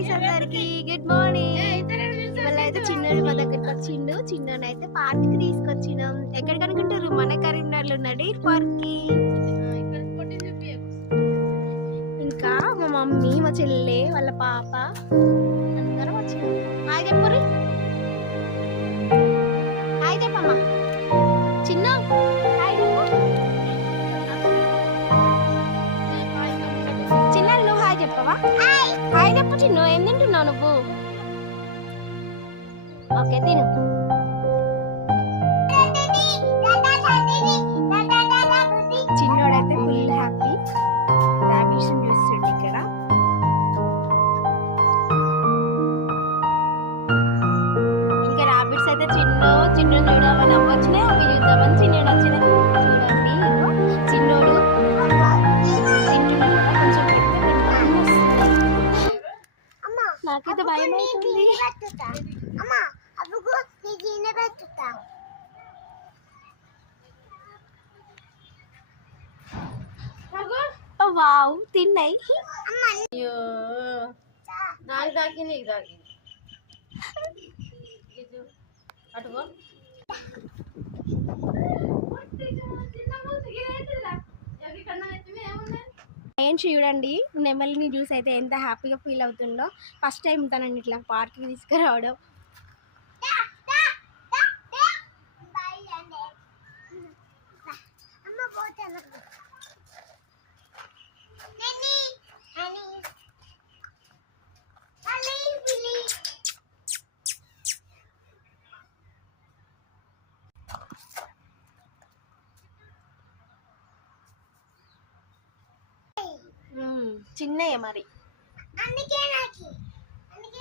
Guys అందరికి good morning. ఇవాళ అయితే చిన్నోడు మా దగ్గరికి వచ్చిండు. చిన్నోడు అయితే పార్క్ కి తీసుకొచ్చినాం. ఎక్కడికి అనుకుంటారు? మన కరీంనగర్లో ఉన్న డీర్ పార్క్ కి. ఇంకా మా మమ్మీ, మా చెల్లె, వాళ్ళ పాప అందరం వచ్చినాం. హాయ్ చెప్పరు, హాయ్ చెప్పమ్మా. చిన్న హాయ్ చెప్పు. చిన్న నువ్వు హాయ్ చెప్పవా? హాయ్ చెప్పు చిన్న. ఏం తింటున్నావు నువ్వు? ఓకే తిను. చిన్నోడైతే ఫుల్ హ్యాపీ. రాబిట్స్ చూస్తుండే ఇక్కడ. ఇంకా రాబిట్స్ అయితే చిన్న చూడమని వచ్చినాయి. అవి చూద్దామని చిన్నోడు వచ్చినాయి. చూడండి చిన్నోడు నాకైతే భయం అవుతుంది. వావ్ తిన్నాయి. నాకు దాకి నీకు దాకి అటుగో. ఏం చూడండి నెమలిని చూసి అయితే ఎంత హ్యాపీగా ఫీల్ అవుతుందో. ఫస్ట్ టైం తనని ఇట్లా పార్క్కి తీసుకురావడం. చిన్నయ్య మరి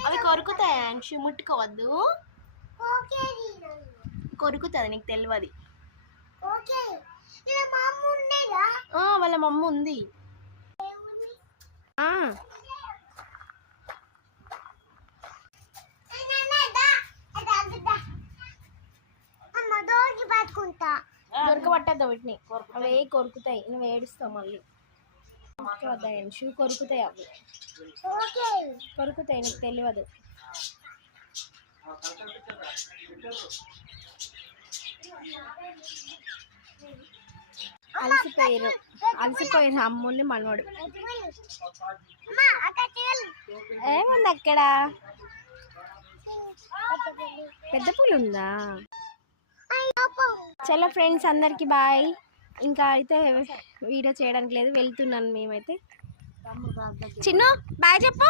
అవి కొరుకుతాయి. అంశు ముట్టుకోవద్దు, కొరుకుతుంది. నీకు తెలియదు. వాళ్ళ మమ్మ ఉంది. దొరకబట్టద్దు వీటిని, అవే కొరుకుతాయి. నువ్వు ఏడుస్తావు మళ్ళీ. అంశు కొరుకుతాయి, అవి కొరుకుతాయి. నీకు తెలియదు. అలసిపోయారు అమ్ముని మనోడు. ఏముంది అక్కడ? పెద్ద పూలు ఉందా? చలో ఫ్రెండ్స్ అందరికి బాయ్. ఇంకా అయితే వీడియో చేయడానికి లేదు, వెళ్తున్నాను మేమైతే. చిన్న బాయ్ చెప్పు.